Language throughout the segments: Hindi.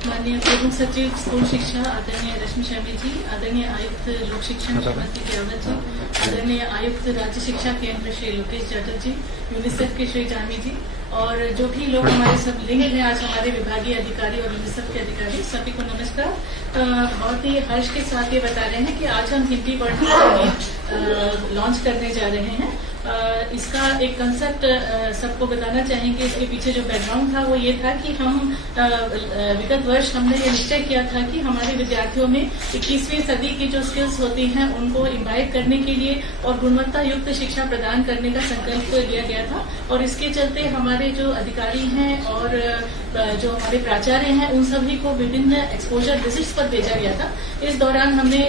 माननीय प्रमुख सचिव स्कूल शिक्षा आदरणीय रश्मि शर्मा जी, आदरणीय आयुक्त लोक शिक्षण श्रीमती ग्यावत जी, आदरणीय आयुक्त राज्य शिक्षा केंद्र श्री लोकेश जाटव जी, यूनिसेफ के श्री जामी जी और जो भी लोग हमारे सब लिंग हैं आज हमारे विभागीय अधिकारी और यूनिसेफ के अधिकारी, सभी को नमस्कार। बहुत ही हर्ष के साथ ये बता रहे हैं कि आज हम हिंदी वर्ण लॉन्च करने जा रहे हैं। इसका एक कंसेप्ट सबको बताना चाहेंगे। इसके पीछे जो बैकग्राउंड था वो ये था कि हम विगत वर्ष हमने ये निश्चय किया था कि हमारे विद्यार्थियों में 21वीं सदी की जो स्किल्स होती हैं उनको इम्बाइब करने के लिए और गुणवत्ता युक्त शिक्षा प्रदान करने का संकल्प लिया गया था और इसके चलते हमारे जो अधिकारी हैं और जो हमारे प्राचार्य हैं उन सभी को विभिन्न एक्सपोजर विजिट्स पर भेजा गया था। इस दौरान हमने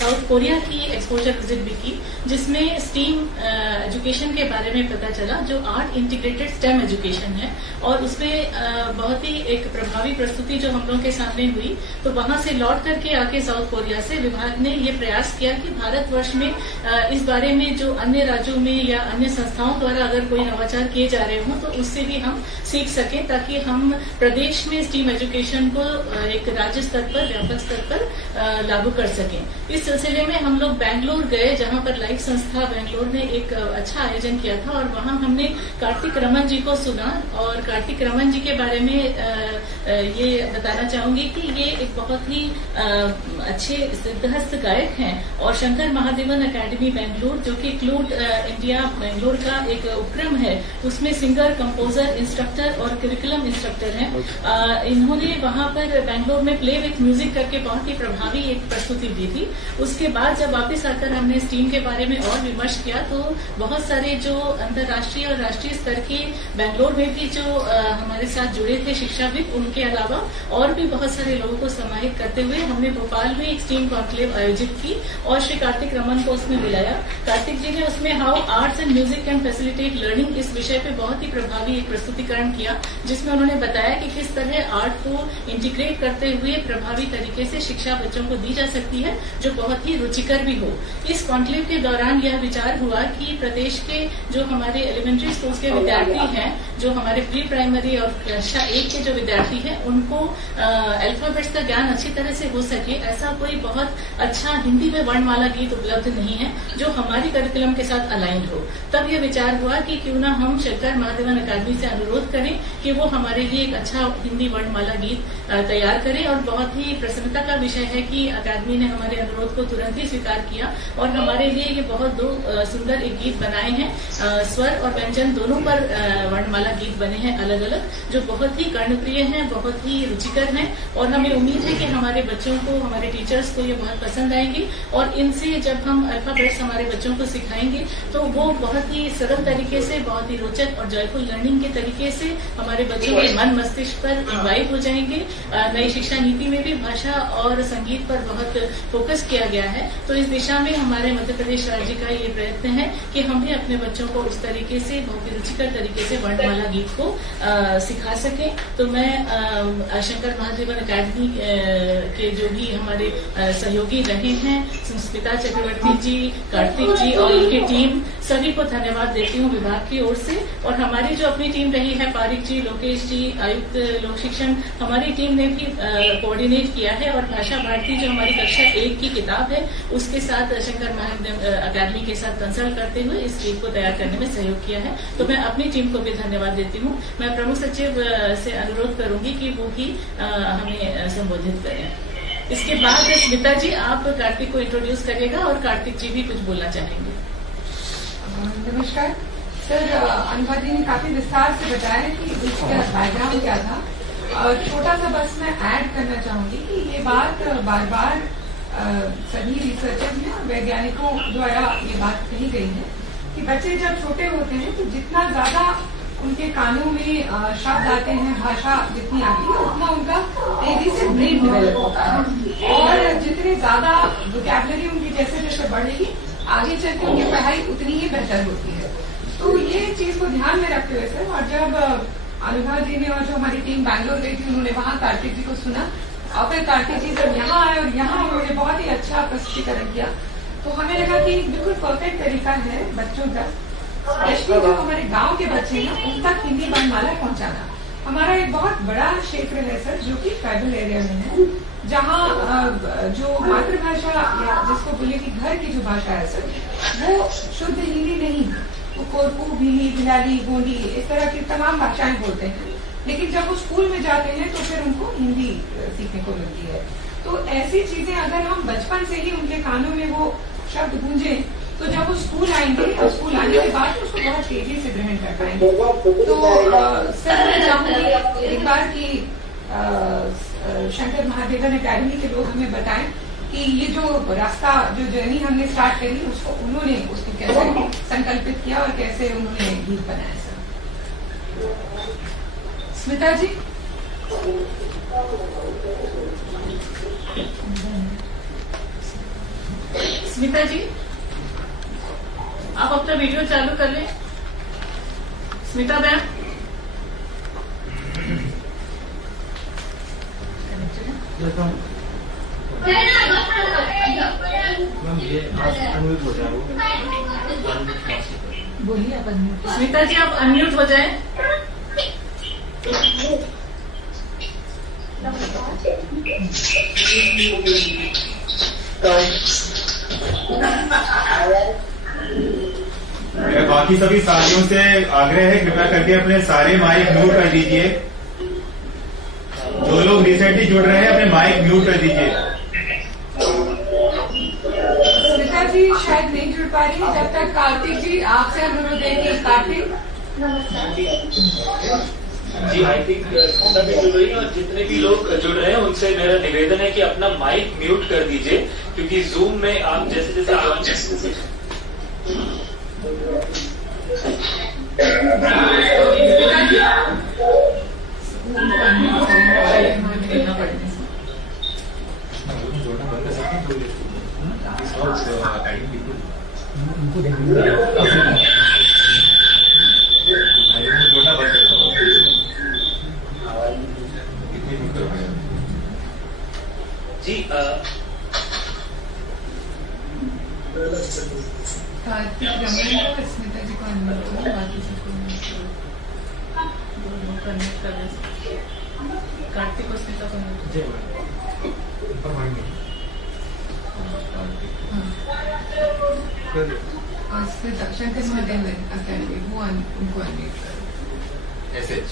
साउथ कोरिया की एक्सपोजर विजिट भी की जिसमें स्टीम एजुकेशन के बारे में पता चला, जो आर्ट इंटीग्रेटेड स्टेम एजुकेशन है और उसमें बहुत ही एक प्रभावी प्रस्तुति जो हम लोगों के सामने हुई। तो वहां से लौट करके आके साउथ कोरिया से विभाग ने ये प्रयास किया कि भारतवर्ष में इस बारे में जो अन्य राज्यों में या अन्य संस्थाओं द्वारा अगर कोई नवाचार किए जा रहे हों तो उससे भी हम सीख सकें ताकि हम प्रदेश में स्टीम एजुकेशन को एक राज्य स्तर पर व्यापक स्तर पर लागू कर सकें। इस सिलसिले में हम लोग बैंगलोर गए जहां पर लाइफ संस्था बैंगलोर ने एक अच्छा आयोजन किया था और वहां हमने कार्तिक रमन जी को सुना और कार्तिक रमन जी के बारे में ये बताना चाहूंगी कि ये एक बहुत ही अच्छे सिद्धहस्त गायक हैं और शंकर महादेवन अकेडमी बैंगलोर जो कि क्लूट इंडिया बैंगलोर का एक उपक्रम है उसमें सिंगर, कंपोजर, इंस्ट्रक्टर और करिकुलम इंस्ट्रक्टर हैं। इन्होंने वहां पर बैंगलोर में प्ले विथ म्यूजिक करके बहुत ही प्रभावी एक प्रस्तुति दी थी। उसके बाद जब वापस आकर हमने स्टीम के बारे में और विमर्श किया तो बहुत सारे जो अंतर्राष्ट्रीय और राष्ट्रीय स्तर के बैंगलोर में भी जो हमारे साथ जुड़े थे शिक्षाविद, उनके अलावा और भी बहुत सारे लोगों को समाहित करते हुए हमने भोपाल में एक स्टीम कॉन्क्लेव आयोजित की और श्री कार्तिक रमन को उसमें बुलाया। कार्तिक जी ने उसमें how arts and music can facilitate learning इस विषय पे बहुत ही प्रभावी एक प्रस्तुतिकरण किया जिसमें उन्होंने बताया कि किस तरह आर्ट को इंटीग्रेट करते हुए प्रभावी तरीके से शिक्षा बच्चों को दी जा सकती है जो बहुत ही रुचिकर भी हो। इस कॉन्क्लेव के दौरान यह विचार हुआ कि प्रदेश के जो हमारे एलिमेंट्री स्कूल्स के विद्यार्थी हैं, जो हमारे प्री प्राइमरी और कक्षा 1 के जो विद्यार्थी हैं उनको अल्फाबेट्स का ज्ञान अच्छी तरह से हो सके, ऐसा कोई बहुत अच्छा हिंदी में वर्णमाला गीत उपलब्ध नहीं है जो हमारी करिकुलम के साथ अलाइंड हो। तब यह विचार हुआ कि क्यों ना हम शंकर महादेवन अकादमी से अनुरोध करें कि वो हमारे लिए एक अच्छा हिंदी वर्णमाला गीत तैयार करें और बहुत ही प्रसन्नता का विषय है कि अकादमी ने हमारे अनुरोध को तुरंत ही स्वीकार किया और हमारे लिए ये बहुत दो सुंदर एक गीत बनाए हैं। स्वर और व्यंजन दोनों पर वर्णमाला गीत बने हैं अलग अलग, जो बहुत ही कर्णप्रिय हैं, बहुत ही रुचिकर हैं और हमें उम्मीद है कि हमारे बच्चों को, हमारे टीचर्स को ये बहुत पसंद आएंगे और इनसे जब हम अल्फाबेट्स हमारे बच्चों को सिखाएंगे तो वो बहुत ही सरल तरीके से, बहुत ही रोचक और जॉयफुल लर्निंग के तरीके से हमारे बच्चों के मन मस्तिष्क पर इन्वाइव हो जाएंगे। नई शिक्षा नीति में भी भाषा और संगीत पर बहुत फोकस किया गया है, तो इस दिशा में हमारे मध्य प्रदेश राज्य का ये प्रयत्न है कि हम भी अपने बच्चों को उस तरीके से, बहुत ही रुचिकर तरीके से वर्णमाला गीत को सिखा सकें। तो मैं शंकर महादेवन अकादमी के जो भी हमारे सहयोगी रहे हैं, स्मिता चक्रवर्ती जी, कार्तिक जी और उनकी टीम, सभी को धन्यवाद देती हूँ विभाग की ओर से। और हमारी जो अपनी टीम रही है, पारिक जी, लोकेश जी, आयुक्त लोक शिक्षण, हमारी टीम ने भी कोऑर्डिनेट किया है और भाषा भारती जो हमारी कक्षा 1 की किताब है उसके साथ शंकर महादेवन अकादमी के साथ कंसल्ट करते हुए इस गीत को तैयार करने में सहयोग किया है। तो मैं अपनी टीम को भी धन्यवाद देती हूँ। मैं प्रमुख सचिव से अनुरोध करूंगी कि वो भी हमें संबोधित करें। इसके बाद स्मिता जी आप कार्तिक को इंट्रोड्यूस करिएगा और कार्तिक जी भी कुछ बोलना चाहेंगे। नमस्कार सर, अनुभा जी ने काफी विस्तार से बताया कि इसका बैकग्राउंड क्या था और छोटा सा बस मैं ऐड करना चाहूंगी कि ये बात बार बार सभी रिसर्चर्स में और वैज्ञानिकों द्वारा ये बात कही गई है कि बच्चे जब छोटे होते हैं तो जितना ज्यादा उनके कानों में शब्द आते हैं, भाषा जितनी आती है उतना उनका तेजी से ब्रेन डेवलप होता है और जितने ज्यादा वोकैबुलरी उनकी जैसे जैसे बढ़ेगी आगे चल के उनकी पढ़ाई उतनी ही बेहतर होती है। तो ये चीज को ध्यान में रखते हुए सर, और जब अनुभव जी ने और जो हमारी टीम बैंगलोर गई थी उन्होंने वहां कार्तिक जी को सुना और फिर कार्तिक जी जब यहाँ आए और यहाँ उन्होंने बहुत ही अच्छा प्रस्तुतिकरण किया तो हमें लगा कि बिल्कुल परफेक्ट तरीका है बच्चों तक, स्पेशली जो हमारे गांव के बच्चे हैं उन तक हिंदी वर्णमाला पहुंचाना। हमारा एक बहुत बड़ा क्षेत्र है सर, जो कि ट्राइबल एरिया में है, जहाँ जो मातृभाषा या जिसको बोले कि घर की जो भाषा है सर, वो शुद्ध हिंदी नहीं, वो कोरकू, भीली, भिलाली, गोंडी, इस तरह की तमाम भाषाएं बोलते हैं। लेकिन जब वो स्कूल में जाते हैं तो फिर उनको हिंदी सीखने को मिलती है। तो ऐसी चीजें अगर हम बचपन से ही उनके कानों में वो शब्द गूंजे, तो जब वो स्कूल आएंगे और स्कूल आने के बाद उसको बहुत तेजी से ग्रहण कर पाएंगे। तो सर मैं चाहूंगी एक बार की शंकर महादेवन अकेडमी के लोग हमें बताएं कि ये जो रास्ता, जो जर्नी हमने स्टार्ट करी, उसको उन्होंने उसको कैसे संकल्पित किया और कैसे उन्होंने गीत बनाया सर। स्मिता जी। स्मिता जी, आप अपना वीडियो चालू कर लें। स्मिता मैम। बोलिए आप अनम्यूट। स्मिता जी आप अनम्यूट हो जाएं। मेरा बाकी सभी साथियों से आग्रह है, कृपया करके अपने सारे माइक म्यूट कर दीजिए। जो लोग रिसेंटली जुड़ रहे हैं अपने माइक म्यूट कर दीजिए। स्मिता जी शायद नहीं जुड़ पा रही है। जब तक कार्तिक जी आपसे अनुरोध है कि कार्तिक। जी आई थिंक भी जुड़ रही है और जितने भी लोग जुड़ रहे हैं उनसे मेरा निवेदन है कि अपना माइक म्यूट कर दीजिए, क्योंकि जूम में आप जैसे जैसे आवाज जी कार्तिक रमन को, स्मिता जी को अनम्यूट करो, बाकी सबको कनेक्ट कर दें। कार्तिक और स्मिता को और स्मिता शंकर महादेवन अकेडमी वो उनको अनम्यूट करो। एसएच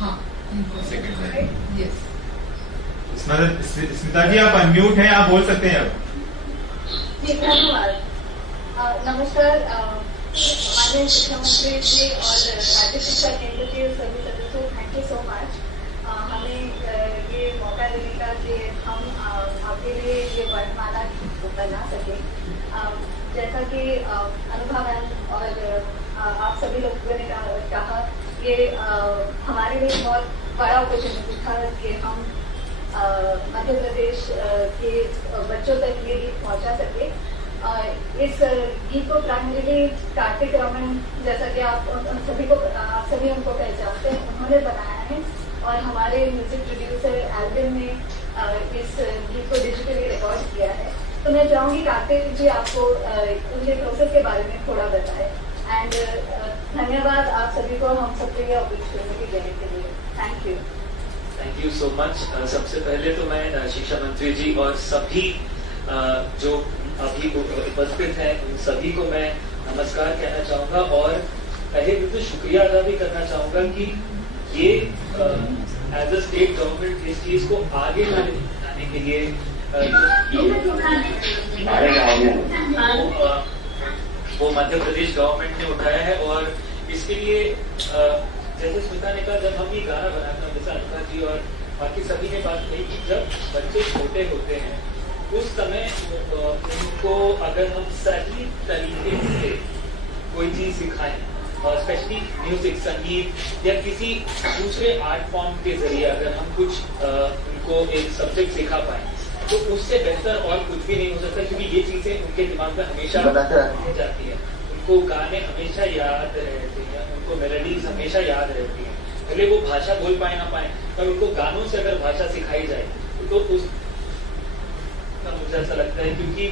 हाँ यस। स्मिता जी आप अनम्यूट हैं, आप बोल सकते हैं अब। जी धन्यवाद। नमस्कार माननीय शिक्षा मंत्री जी और राज्य शिक्षा केंद्र के सभी सदस्यों, थैंक यू सो मच हमें ये मौका देने का कि हम आपके लिए ये वर्णमाला बना सके। जैसा कि अनुभव मैम और आप सभी लोगों ने कहा, ये हमारे लिए बहुत बड़ा अपॉर्चुनिटी था कि हम मध्य प्रदेश के बच्चों तक ये गीत पहुंचा सके। इस गीत को प्राइमरीली कार्तिक रमन, जैसा कि आप सभी उनको पहचानते हैं, उन्होंने बनाया है और हमारे म्यूजिक प्रोड्यूसर एल्विन ने इस गीत को डिजिटली रिकॉर्ड किया है। तो मैं चाहूंगी कार्तिक जी आपको उनके प्रोसेस के बारे में थोड़ा बताएं। एंड धन्यवाद आप सभी को हम सबके लिए अपॉर्चुनिटी देने के लिए। Thank you so much. सबसे पहले तो मैं शिक्षा मंत्री जी और सभी जो अभी उपस्थित हैं उन सभी को मैं नमस्कार कहना चाहूंगा और पहले बिल्कुल शुक्रिया अदा भी करना चाहूंगा कि ये एज अ स्टेट गवर्नमेंट इस चीज को आगे लाने के लिए वो मध्य प्रदेश गवर्नमेंट ने उठाया है। और इसके लिए जैसे स्मिता ने कहा, जब हम ये गाना बनाते हैं, जैसे अनुका जी और बाकी सभी ने बात कही कि जब बच्चे छोटे होते हैं उस समय उनको अगर हम सही तरीके से कोई चीज सिखाएं, और स्पेशली म्यूजिक, संगीत या किसी दूसरे आर्ट फॉर्म के जरिए अगर हम कुछ उनको एक सब्जेक्ट सिखा पाए, तो उससे बेहतर और कुछ भी नहीं हो सकता, क्योंकि ये चीजें उनके दिमाग में हमेशा रह जाती है। उनको गाने हमेशा याद रहते हैं, उनको मेलोडीज हमेशा याद रहती हैं, भले वो भाषा बोल पाए ना पाए, पर उनको गानों से अगर भाषा सिखाई जाए तो उस मुझे ऐसा लगता है, क्योंकि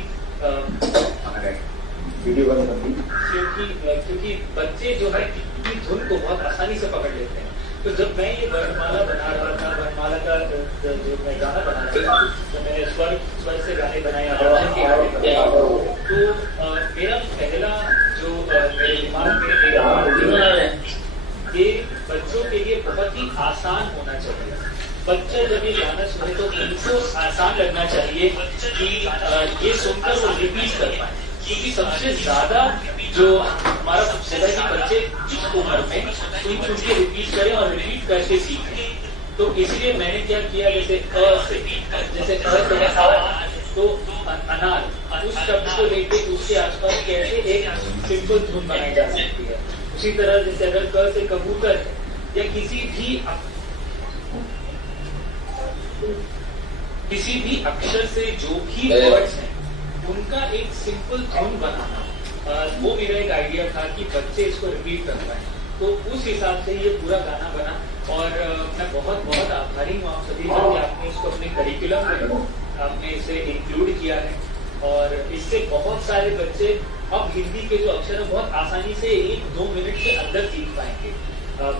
क्योंकि बच्चे जो है की धुन को बहुत आसानी से पकड़ लेते हैं। तो जब मैं ये वर्णमाला बना रहा था, वर्णमाला का जो मैं गाना बना रहा था, तो मैंने स्वर से गाने बनाए, आवाज़ के गाने बनाए, तो मेरा पहला जो मेरे दिमाग में ये बच्चों के लिए बहुत ही आसान होना चाहिए। बच्चे जब ये गाना सुने तो उनको आसान लगना चाहिए कि ये सुनकर वो रिपीट कर पाए, क्योंकि सबसे ज्यादा जो हमारा सबसे ज्यादा बच्चे इस उम्र में सुन के रिपीट करें और रिपीट करके सीखें। तो इसलिए मैंने क्या किया, जैसे तो अनार, उस शब्द को लेके उसके आसपास कैसे एक सिंपल धुन बनाई जा सकती है। उसी तरह जैसे अगर क से कबूतर या किसी भी अक्षर से जो भी वर्ड्स हैं उनका एक सिंपल धुन बनाना, वो मेरा एक आइडिया था कि बच्चे इसको रिपीट कर पाए। तो उस हिसाब से ये पूरा गाना बना और मैं बहुत बहुत आभारी हूँ आप सभी का कि आपने इसको अपने करिकुलम में आपने इसे इंक्लूड किया है। और इससे बहुत सारे बच्चे अब हिंदी के जो अक्षर है बहुत आसानी से 1-2 मिनट के अंदर सीख पाएंगे,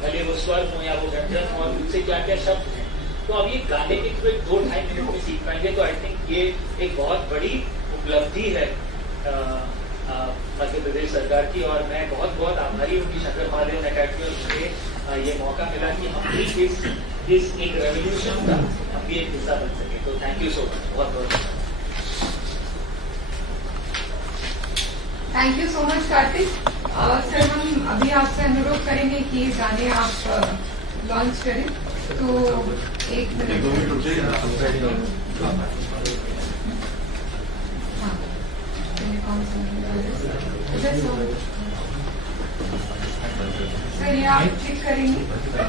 भले वो स्वर हो या वो व्यंजन हो और उनसे क्या क्या शब्द हैं। तो अब ये गाने के थ्रू 2-2.5 मिनट में सीख पाएंगे। तो आई थिंक ये एक बहुत बड़ी उपलब्धि है मध्य प्रदेश सरकार की, और मैं बहुत बहुत आभारी हूँ कि शंकर महादेवन अकेडमी और मुझे ये मौका मिला कि हम भी इस एक रेवोल्यूशन का हम भी एक हिस्सा बन सके। तो थैंक यू सो मच, बहुत बहुत thank you so much Kartik. Sir हम अभी आपसे अनुरोध करेंगे कि ये गाने आप लॉन्च करें। तो 1 मिनट सर ये आप क्लिक करेंगे तो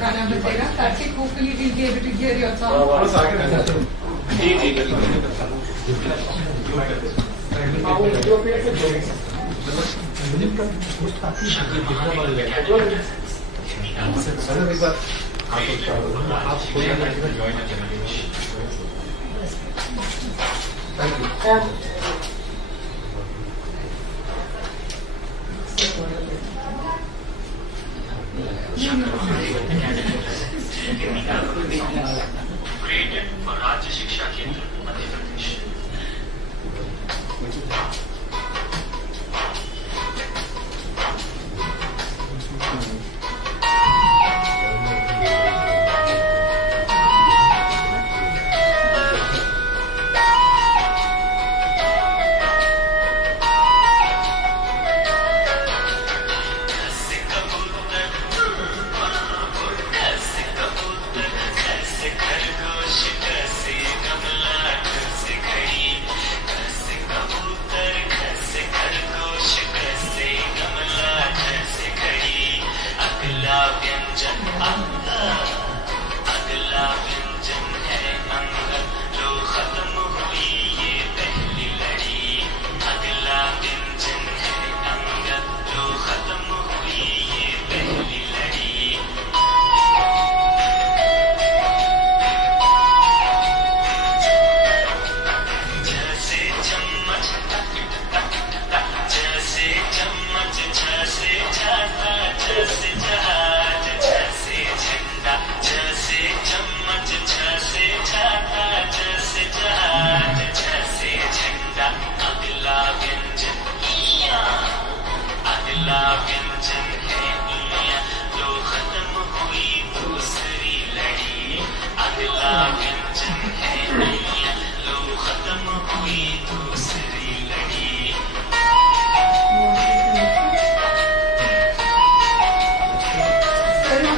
गाना बजेगा। Kartik hopefully will be able to hear your song. जी जी बिल्कुल। क्रिएटेड फॉर राज्य शिक्षा केंद्र मध्य प्रदेश।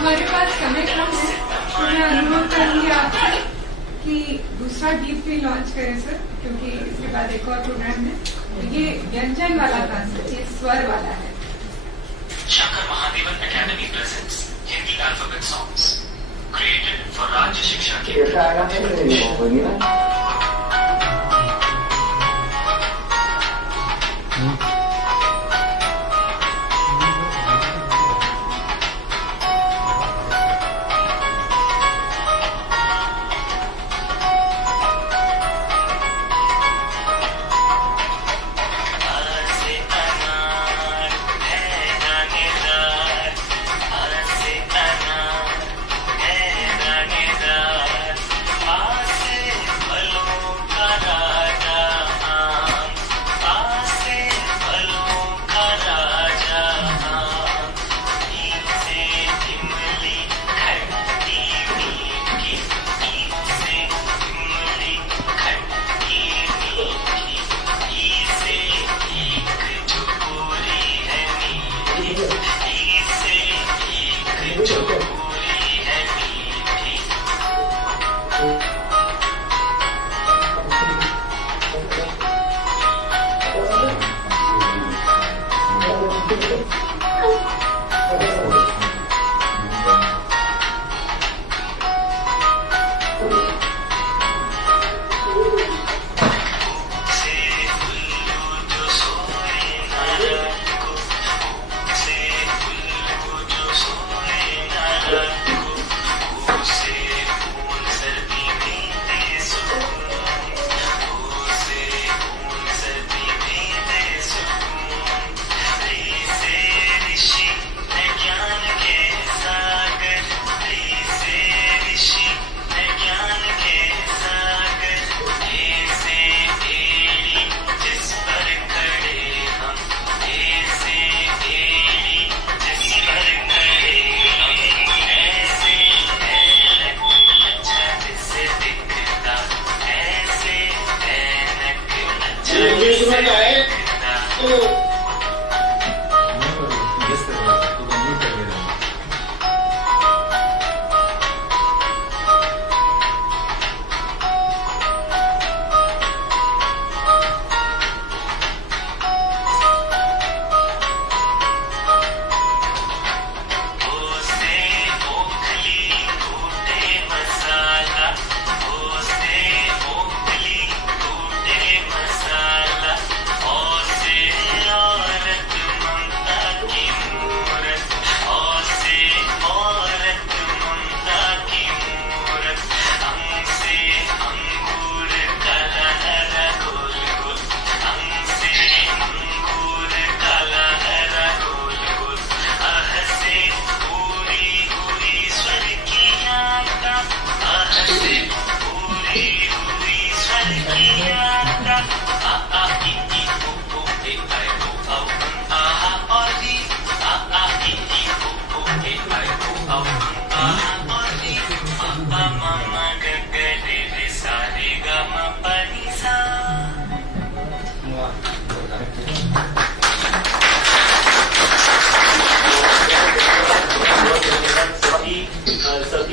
हमारे पास समय कम है, तो मैं अनुरोध करूंगी आपसे कि दूसरा गीत भी लॉन्च करें सर, क्योंकि इसके बाद एक और प्रोग्राम है। ये व्यंजन वाला गाना, ये स्वर वाला है। Shankar Mahadevan academy presents Hindi alphabet songs created for राज्य शिक्षा केंद्र।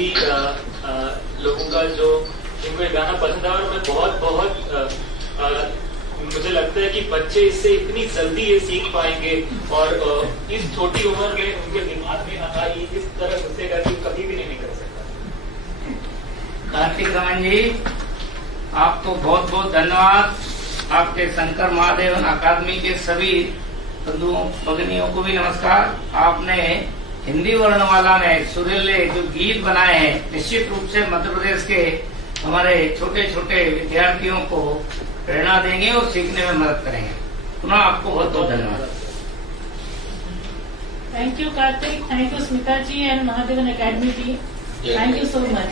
सभी लोगों का जो जिनको ये गाना पसंद है, और मैं बहुत मुझे लगता है कि बच्चे इससे इतनी जल्दी ये सीख पाएंगे और इस छोटी उम्र में उनके दिमाग में ये इस तरह घुसेगा कि कभी भी नहीं निकल सकता। कार्तिक रमन जी, आपको बहुत बहुत धन्यवाद। आपके शंकर महादेवन अकादमी के सभी बंधुओं भगिनियों को भी नमस्कार। आपने हिंदी वर्णमाला में सुरीले जो गीत बनाए हैं, निश्चित रूप से मध्य प्रदेश के हमारे छोटे छोटे विद्यार्थियों को प्रेरणा देंगे और सीखने में मदद करेंगे। पुनः आपको बहुत बहुत धन्यवाद। Thank you Kartik, thank you Smita ji and Mahadevan Academy team, thank you so much.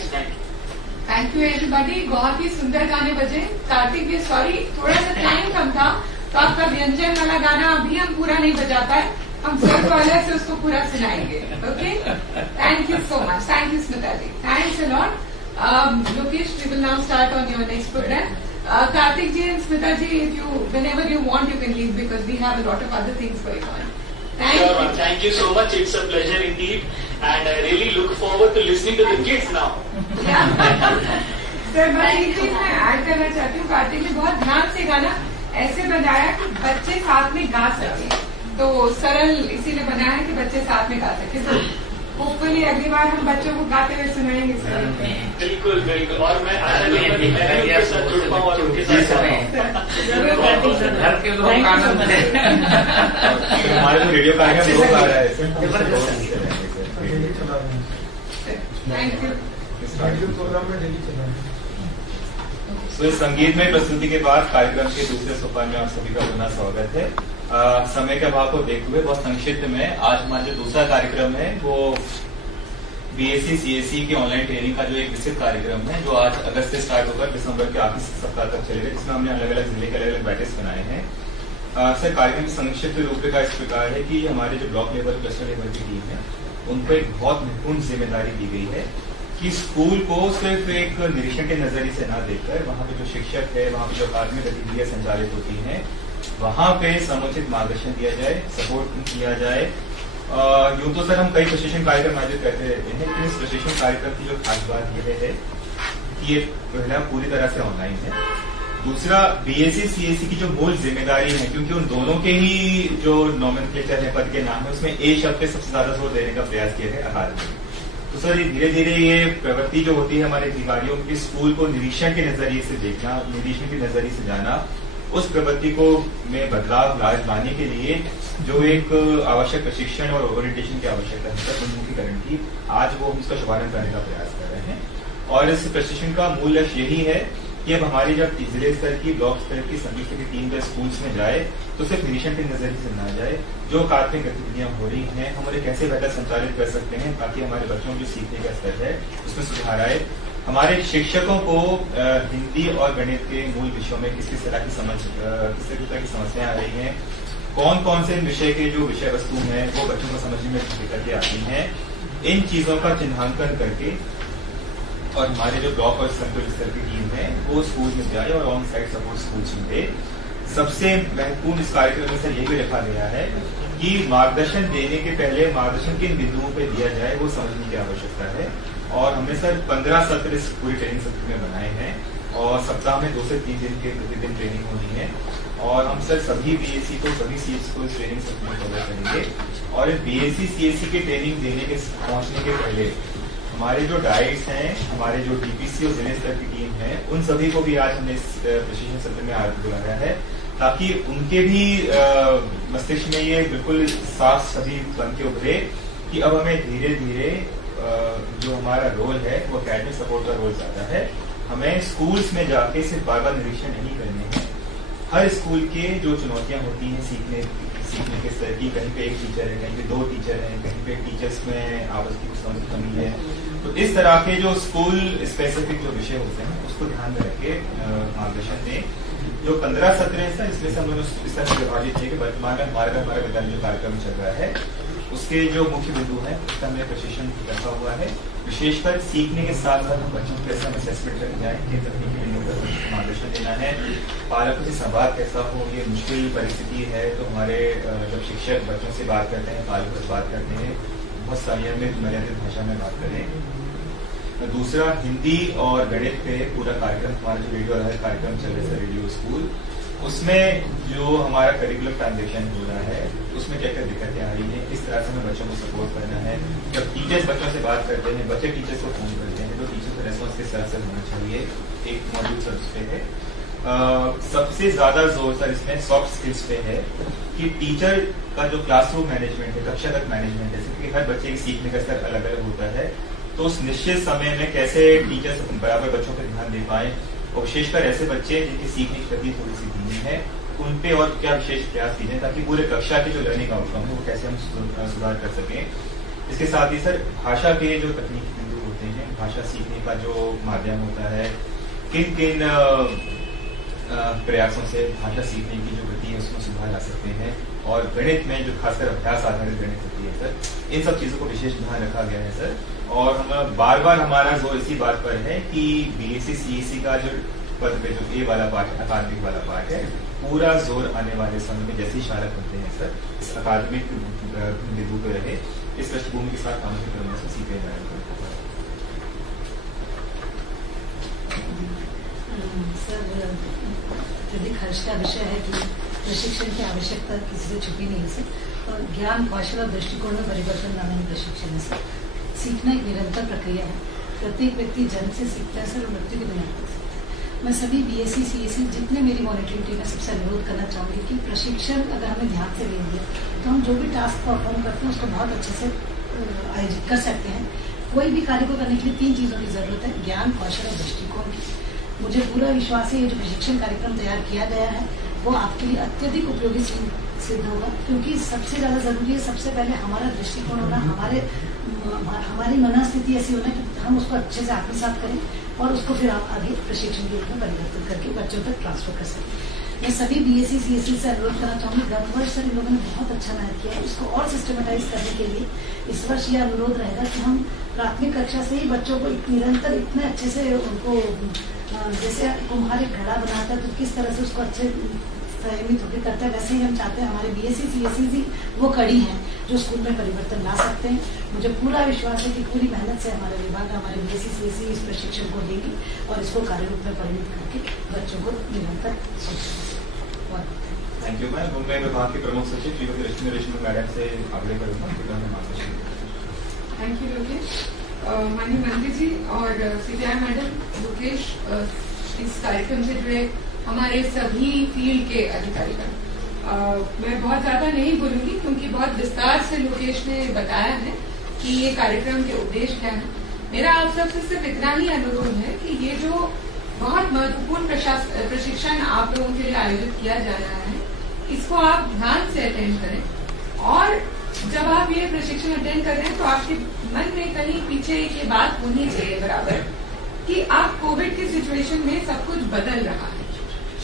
Thank you everybody. बहुत ही सुंदर गाने बजे। कार्तिक जी सॉरी, थोड़ा सा टाइम कम था, तो आपका व्यंजन वाला गाना अभी हम पूरा नहीं बजा पाए, हम स्वर वाले से उसको पूरा सुनाएंगे। Okay, thank you so much. Thank you Smita ji, thanks a lot. Lokesh, we will now start on your next program. Karthik ji and Smita ji, whenever you want, you can leave because we have a lot of other things going on. Sure, ma'am. Thank you so much. It's a pleasure indeed, and I really look forward to listening to the kids now. Sir, मैं एक चीज मैं ऐड करना चाहती हूँ। कार्तिक ने बहुत ध्यान से गाना ऐसे बनाया कि बच्चे साथ में गा सके, तो सरल इसीलिए बनाया है कि बच्चे साथ में गा सके। तो होपफुली अगली बार हम बच्चों को गाते हुए सुनाएंगे। बिल्कुल बिल्कुल, और मैं आशा करता हूं मैं भी उनके साथ जुड़ पाऊं और उनके साथ घर के लोग आनंद लें। हमारे तो रेडियो कार्यक्रम लोग आ रहा है। Thank you. तो इस संगीतमय प्रस्तुति के बाद कार्यक्रम के दूसरे सोपान में आप सभी का पुनः स्वागत है। समय के अभाव को देखते हुए बहुत संक्षिप्त में आज हमारा जो दूसरा कार्यक्रम है वो बीएससी सीएससी के ऑनलाइन ट्रेनिंग का जो एक विस्तृत कार्यक्रम है, जो आज अगस्त से स्टार्ट होकर दिसंबर के आखिरी सप्ताह तक चलेगा, जिसमें हमने अलग अलग जिले के अलग अलग बैचेस बनाए हैं। सर, कार्यक्रम की संक्षिप्त रूपरेखा इस प्रकार है कि हमारे जो ब्लॉक लेवल क्लस्टर लेवल की टीम है, उनको एक बहुत महत्वपूर्ण जिम्मेदारी दी गई है कि स्कूल को सिर्फ एक निरीक्षण के नजरिए से न देखकर वहाँ पे जो शिक्षक है, वहाँ पे जो अकादमिक गतिविधियां संचालित होती हैं, वहाँ पे समुचित मार्गदर्शन दिया जाए, सपोर्ट किया जाए। यूं तो सर हम कई प्रशिक्षण कार्यक्रम आयोजित करते रहते हैं, लेकिन इस प्रशिक्षण कार्यक्रम की जो खास बात यह है कि ये पहला पूरी तरह से ऑनलाइन है। दूसरा, बीएससी सीएससी की जो मूल जिम्मेदारी है, क्योंकि उन दोनों के ही जो नॉमेनक्लेचर है, पद के नाम है, उसमें ए शब्द पे सबसे ज्यादा जोर देने का प्रयास किया है अकादमी। तो सर धीरे धीरे ये प्रवृत्ति जो होती है हमारे अधिकारियों की, स्कूल को निरीक्षण के नजरिए से देखना, निरीक्षण के नजरिए से जाना, उस प्रवृत्ति को में बदलाव लाने के लिए जो एक आवश्यक प्रशिक्षण और ओरिएंटेशन की आवश्यकता है, उन्मुखीकरण की, आज वो हम इसका शुभारंभ करने का प्रयास कर रहे हैं। और इस प्रशिक्षण का मूल लक्ष्य यही है कि अब हमारी जब जिले स्तर की, ब्लॉक स्तर की, सभी स्तर की टीम जब स्कूल्स में जाए तो सिर्फ निरीक्षण के नजरिए से न जाए, जो अकादमिक गतिविधियां हो रही हैं हम उन्हें कैसे बेहतर संचालित कर सकते हैं ताकि हमारे बच्चों को जो सीखने का स्तर है उसमें सुधार आए। हमारे शिक्षकों को हिंदी और गणित के मूल विषयों में किस तरह की समस्याएं आ रही हैं, कौन कौन से विषय के जो विषय वस्तु हैं वो बच्चों को समझने में दिक्कतें आती हैं, इन चीजों का चिन्हांकन करके और हमारे जो ब्लॉक और सेंट्रल स्तर की टीम है वो स्कूल में जाए और ऑन साइट सपोर्ट स्कूल में दे। सबसे महत्वपूर्ण इस कार्यक्रम में सर ये भी रखा गया है कि मार्गदर्शन देने के पहले मार्गदर्शन किन बिंदुओं पर दिया जाए वो समझने की आवश्यकता है। और हमने सर 15 सत्र इस पूरी ट्रेनिंग सत्र में बनाए हैं और सप्ताह में 2 से 3 दिन के प्रतिदिन ट्रेनिंग होनी है। और हम सर सभी बीएससी को, सभी सीएस को इस ट्रेनिंग सत्र में कवर करेंगे। और इस बीएससी सीएससी की ट्रेनिंग देने के पहुंचने के पहले हमारे जो डाइट्स हैं, हमारे जो डीपीसी और जिले स्तर की टीम है, उन सभी को भी आज हमने इस प्रशिक्षण सत्र में आज बुलाया है ताकि उनके भी मस्तिष्क में ये बिल्कुल साफ सभी बन के उभरे कि अब हमें धीरे धीरे जो हमारा रोल है वो एकेडमिक सपोर्ट का रोल ज्यादा है। हमें स्कूल्स में जाके सिर्फ बार बार निरीक्षण नहीं करने हैं। हर स्कूल के जो चुनौतियां होती हैं सीखने के स्तर की, कहीं पे एक टीचर है, कहीं पे 2 टीचर हैं, कहीं पे टीचर्स में आपस की कुछ समझ की कमी है, तो इस तरह के जो स्कूल स्पेसिफिक जो विषय होते हैं उसको ध्यान में रख के मार्गदर्शन दें। जो 15 सत्र है सर, इसमें से हम लोग इस तरह से विभाजित है कि वर्तमान में हमारा विद्यालय जो कार्यक्रम चल रहा है उसके जो मुख्य बिंदु है उसका हमने प्रशिक्षण रखा हुआ है। विशेषकर सीखने के साथ साथ हम बच्चों को कैसे असेसमेंट करके जाए, किन तकनीकी बिंदुओं पर मार्गदर्शन देना है, पालकों से संवाद कैसा हो, ये मुश्किल परिस्थिति है तो हमारे जब शिक्षक बच्चों से बात करते हैं, पालकों से बात करते हैं, बहुत संयमित मर्यादित भाषा में बात करें। दूसरा हिंदी और गणित पे पूरा कार्यक्रम, हमारा जो रेडियो वाला कार्यक्रम चल रहा है रेडियो स्कूल, उसमें जो हमारा करिकुलम ट्रांजेक्शन हो रहा है उसमें क्या क्या दिक्कतें आ रही हैं, किस तरह से हमें बच्चों को सपोर्ट करना है। जब टीचर्स बच्चों से बात करते हैं, बच्चे टीचर्स को फोन करते हैं, तो टीचर्स का रेस्पॉन्स किस तरह से होना चाहिए, एक मॉड्यूल सर उस पे है। सबसे ज्यादा जोर सर इसमें सॉफ्ट स्किल्स पे है कि टीचर का जो क्लासरूम मैनेजमेंट है, कक्षा तक मैनेजमेंट है, क्योंकि हर बच्चे की सीखने का स्तर अलग अलग होता है, तो उस निश्चित समय में कैसे टीचर्स बराबर बच्चों पर ध्यान दे पाए, और विशेषकर ऐसे बच्चे जिनकी सीखने की गति थोड़ी सी धीमी है, उन पे और क्या विशेष प्रयास कीजिए ताकि पूरे कक्षा के जो लर्निंग आउटकम है वो कैसे हम सुधार कर सकें। इसके साथ ही सर भाषा के जो तकनीकी बिंदु होते हैं, भाषा सीखने का जो माध्यम होता है, किन किन प्रयासों से भाषा सीखने की जो गति है उसमें सुधार ला सकते हैं, और गणित में जो खासकर अभ्यास आधारित गणित होती है सर, इन सब चीजों को विशेष ध्यान रखा गया है सर। और हम बार बार हमारा जोर इसी बात पर है कि बीएससी सीएससी का जो पद पे जो ए वाला पार्ट है, अकादमिक वाला पार्ट है, पूरा जोर आने वाले समय में जैसे ही शाला बनते हैं सर इस अकादमिक बिंदु पे रहे, इस पृष्ठभूमि के साथ काम करने से सीखे जाए। सर, अत्यधिक हर्ष का विषय है कि प्रशिक्षण की आवश्यकता किसी से छुपी नहीं है सर, और ज्ञान कौशल और दृष्टिकोण में परिवर्तन लाने में प्रशिक्षण है सर। सीखना एक निरंतर प्रक्रिया है, प्रत्येक व्यक्ति जन्म से सीखता है सर और मृत्यु के दिन तक सीखता है। मैं सभी बीएससी सीएससी जितने मेरी मॉनिटरिंग टीम है सबसे अनुरोध करना चाहूंगी कि प्रशिक्षण अगर हमें ध्यान से लेंगे तो हम जो भी टास्क परफॉर्म करते हैं उसको बहुत अच्छे से आयोजित कर सकते हैं। कोई भी कार्य को करने के लिए 3 चीजों की जरूरत है, ज्ञान कौशल और दृष्टिकोण की। मुझे पूरा विश्वास है ये जो प्रशिक्षण कार्यक्रम तैयार किया गया है वो आपके लिए अत्यधिक उपयोगी सिद्ध होगा, क्योंकि सबसे ज्यादा जरूरी है सबसे पहले हमारा दृष्टिकोण होना, हमारी मनस्थिति ऐसी होना कि हम उसको अच्छे से आत्मसात करें और उसको फिर आप आगे प्रशिक्षण के रूप में परिवर्तित करके बच्चों तक ट्रांसफर कर सकें। मैं सभी बीएससी सीएससी से अनुरोध करना चाहूंगी, गत वर्ष सर इन लोगों ने बहुत अच्छा मेहनत किया है, इसको और सिस्टमेटाइज करने के लिए इस वर्ष ये अनुरोध रहेगा कि हम प्राथमिक कक्षा से ही बच्चों को निरंतर इतने अच्छे से उनको जैसे कुम्हार एक घड़ा बनाता है तो किस तरह से उसको अच्छे संयमित होकर करता है, वैसे ही हम चाहते हैं हमारे बीएससी सीएससी वो कड़ी हैं जो स्कूल में परिवर्तन ला सकते हैं। मुझे पूरा विश्वास है कि पूरी मेहनत से हमारे विभाग हमारे बीएससी सीएससी इस प्रशिक्षण को लेंगे और इसको कार्य रूप में परिणित करके बच्चों को निरंतर थैंक यू। मैं मुंबई विभाग के प्रमुख सचिव श्रीमती रश्मि रेशम मैडम से आग्रह करूंगा। Thank you Lokesh. माननीय मंत्री जी और सीबीआई मैडम, लोकेश इस कार्यक्रम से जुड़े हमारे सभी फील्ड के अधिकारीगण, मैं बहुत ज्यादा नहीं बोलूंगी क्योंकि बहुत विस्तार से लोकेश ने बताया है कि ये कार्यक्रम के उद्देश्य क्या है। मेरा आप सबसे सिर्फ इतना ही अनुरोध है कि ये जो बहुत महत्वपूर्ण प्रशिक्षण आप लोगों के लिए आयोजित किया जा रहा है इसको आप ध्यान से अटेंड करें, और जब आप ये प्रशिक्षण अटेंड कर रहे हैं तो आपके मन में कहीं पीछे ये बात होनी चाहिए बराबर कि आप कोविड की सिचुएशन में सब कुछ बदल रहा है,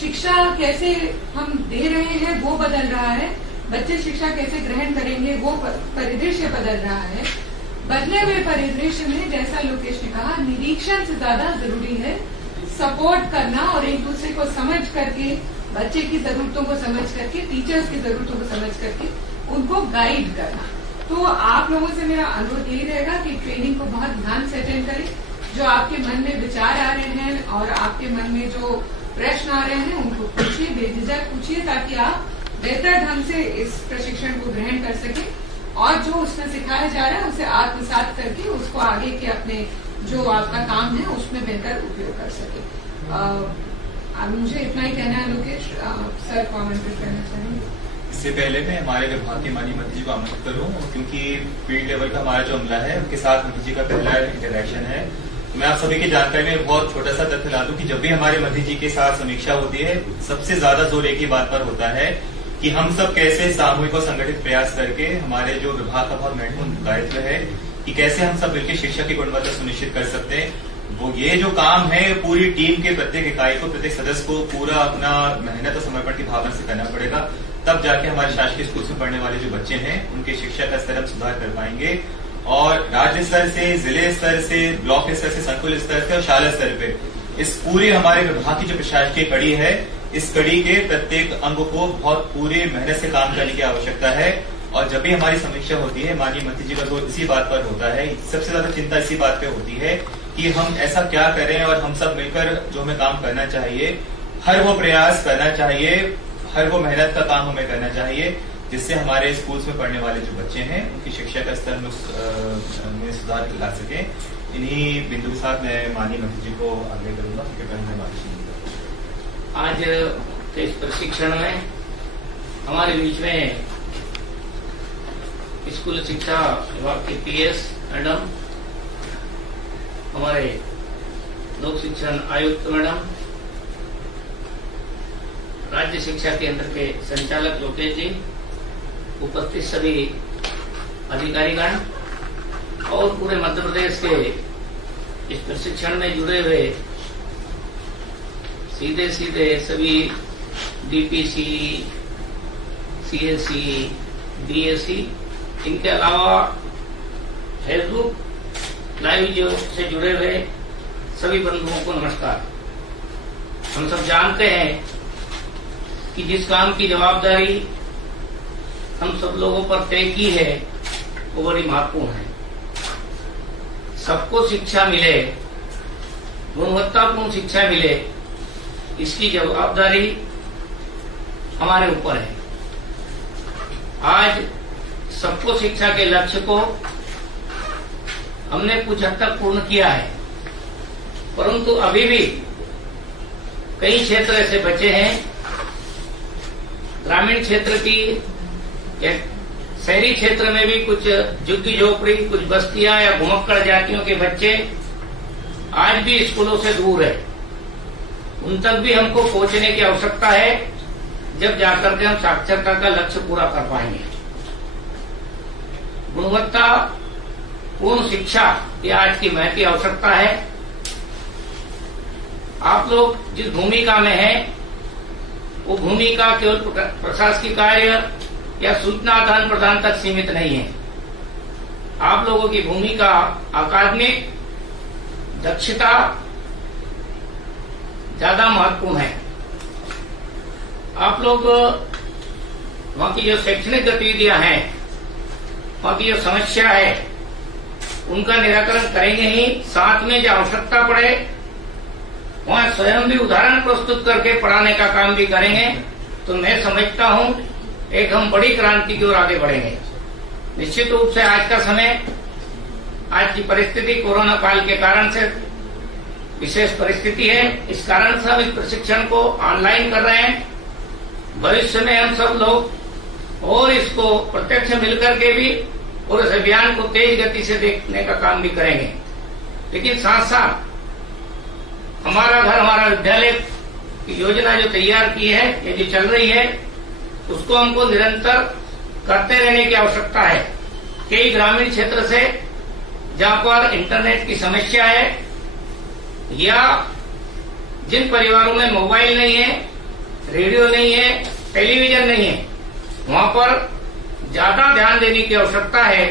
शिक्षा कैसे हम दे रहे हैं वो बदल रहा है, बच्चे शिक्षा कैसे ग्रहण करेंगे वो परिदृश्य बदल रहा है। बदले हुए परिदृश्य में जैसा लोकेश ने कहा, निरीक्षण से ज्यादा जरूरी है सपोर्ट करना और एक दूसरे को समझ करके, बच्चे की जरूरतों को समझ करके, टीचर्स की जरूरतों को समझ करके उनको गाइड करना। तो आप लोगों से मेरा अनुरोध यही रहेगा कि ट्रेनिंग को बहुत ध्यान से अटेंड करें, जो आपके मन में विचार आ रहे हैं और आपके मन में जो प्रश्न आ रहे हैं उनको पूछिए, बेझिझक पूछिए, ताकि आप बेहतर ढंग से इस प्रशिक्षण को ग्रहण कर सकें और जो उसमें सिखाया जा रहा है उसे आत्मसात करके उसको आगे के अपने जो आपका काम है उसमें बेहतर उपयोग कर सके। मुझे इतना ही कहना है। लोकेश सर कॉमेंट करना चाहेंगे? इससे पहले मैं हमारे विभाग के माननीय मंत्री जी को आमंत्रित करूं, क्योंकि फील्ड लेवल का हमारा जो अमला है उनके साथ मंत्री जी का पहला इंटरेक्शन है। मैं आप सभी की जानकारी में बहुत छोटा सा तथ्य ला दूं कि जब भी हमारे मंत्री जी के साथ समीक्षा होती है सबसे ज्यादा जोर एक ही बात पर होता है कि हम सब कैसे सामूहिक और संगठित प्रयास करके, हमारे जो विभाग का बहुत महत्वपूर्ण दायित्व है कि कैसे हम सब मिलकर शिक्षा की गुणवत्ता सुनिश्चित कर सकते हैं। वो ये जो काम है पूरी टीम के प्रत्येक इकाई को, प्रत्येक सदस्य को पूरा अपना मेहनत और समर्पण की भावना से करना पड़ेगा, तब जाके हमारे शासकीय स्कूल में पढ़ने वाले जो बच्चे हैं उनके शिक्षा का स्तर हम सुधार कर पाएंगे। और राज्य स्तर से, जिले स्तर से, ब्लॉक स्तर से, संकुल स्तर से और शाला स्तर पे इस पूरे हमारे विभाग की जो प्रशासकीय कड़ी है, इस कड़ी के प्रत्येक अंग को बहुत पूरी मेहनत से काम करने की आवश्यकता है। और जब भी हमारी समीक्षा होती है माननीय मंत्री जी का जोर इसी बात पर होता है, सबसे ज्यादा चिंता इसी बात पे होती है कि हम ऐसा क्या करें और हम सब मिलकर जो हमें काम करना चाहिए, हर वो प्रयास करना चाहिए, हर वो मेहनत का काम हमें करना चाहिए जिससे हमारे स्कूल्स में पढ़ने वाले जो बच्चे हैं उनकी शिक्षा का स्तर में सुधार ला सके। इन्हीं बिंदु के साथ मैं माननीय मंत्री जी को आग्रह करूंगा कि पहले बात। आज के इस प्रशिक्षण में हमारे बीच में स्कूल शिक्षा विभाग के PS मैडम, हमारे लोक शिक्षण आयुक्त मैडम, राज्य शिक्षा केंद्र के संचालक लोकेश जी, उपस्थित सभी अधिकारीगण और पूरे मध्य प्रदेश के इस प्रशिक्षण में जुड़े हुए सीधे सभी DPC, CSC, DSC, इनके अलावा फेसबुक लाइव जो से जुड़े हुए सभी बंधुओं को नमस्कार। हम सब जानते हैं कि जिस काम की जवाबदारी हम सब लोगों पर तय की है वो बड़ी महत्वपूर्ण है। सबको शिक्षा मिले, गुणवत्तापूर्ण शिक्षा मिले, इसकी जवाबदारी हमारे ऊपर है। आज सबको शिक्षा के लक्ष्य को हमने कुछ हद तक पूर्ण किया है, परंतु अभी भी कई क्षेत्र ऐसे बचे हैं, ग्रामीण क्षेत्र की या शहरी क्षेत्र में भी कुछ झुग्गी झोपड़ी, कुछ बस्तियां या घुमक्कड़ जातियों के बच्चे आज भी स्कूलों से दूर है। उन तक भी हमको पहुंचने की आवश्यकता है, जब जाकर के हम साक्षरता का लक्ष्य पूरा कर पाएंगे। गुणवत्ता पूर्ण शिक्षा ये आज की महती आवश्यकता है। आप लोग जिस भूमिका में हैं, वो भूमिका केवल प्रशासकीय कार्य या सूचना आदान प्रदान तक सीमित नहीं है। आप लोगों की भूमिका अकादमिक दक्षता ज्यादा महत्वपूर्ण है। आप लोग वहां की जो शैक्षणिक गतिविधियां हैं, वहां की जो समस्या है, उनका निराकरण करेंगे ही, साथ में जो आवश्यकता पड़े वहां स्वयं भी उदाहरण प्रस्तुत करके पढ़ाने का काम भी करेंगे। तो मैं समझता हूं एक हम बड़ी क्रांति की ओर आगे बढ़ेंगे। निश्चित रूप से आज का समय, आज की परिस्थिति कोरोना काल के कारण से विशेष परिस्थिति है, इस कारण से हम इस प्रशिक्षण को ऑनलाइन कर रहे हैं। भविष्य में हम सब लोग और इसको प्रत्यक्ष मिलकर के भी और इस अभियान को तेज गति से देखने का काम भी करेंगे। लेकिन साथ साथ हमारा घर हमारा विद्यालय की योजना जो तैयार की है, ये जो चल रही है, उसको हमको निरंतर करते रहने की आवश्यकता है। कई ग्रामीण क्षेत्र से जहां पर इंटरनेट की समस्या है या जिन परिवारों में मोबाइल नहीं है, रेडियो नहीं है, टेलीविजन नहीं है, वहां पर ज्यादा ध्यान देने की आवश्यकता है।